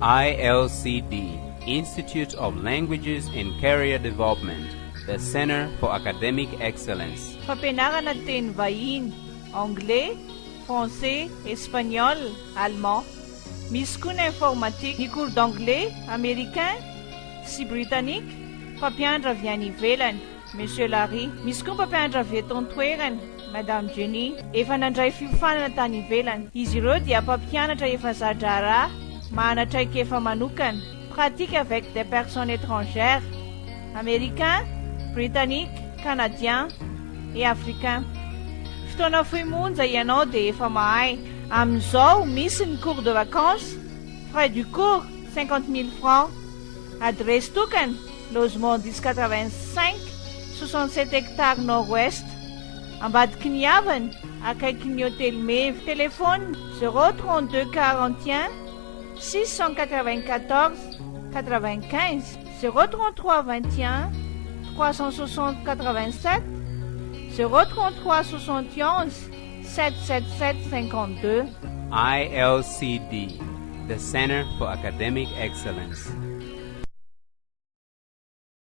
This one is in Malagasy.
ILCD, Institute of Languages and Career Development, the Center for Academic Excellence. Fampianarana na teny vahiny, anglais, français, espagnol, allemand. Misy koa na informatique, ny cours d'anglais, américain sy britannique, mpampianatra avy any ivelany, Monsieur Larry. Misy koa mpampianatra avy eto an-toerana, Madame Jenny. Efa nandray fiofanana tany ivelany. Izy ireo dia mpampianatra efa zatra raha, mahanatraikefa manokana, pratique avec des personnes étrangères, américains, britanniques, canadiens et africains. Fotoana fohy monja ianao dia efa mahay. Amin'izao misy ny cours de vacances, frais du cours 50 000 francs, adresse tokana logement 1085 67 hectares nord-ouest, ambadiky ny havany akaiky ny hôtel Mevy. Téléphone 032 41 694 95 033 21 360 87 033 71 777 52. ILCD, the Center for Academic Excellence.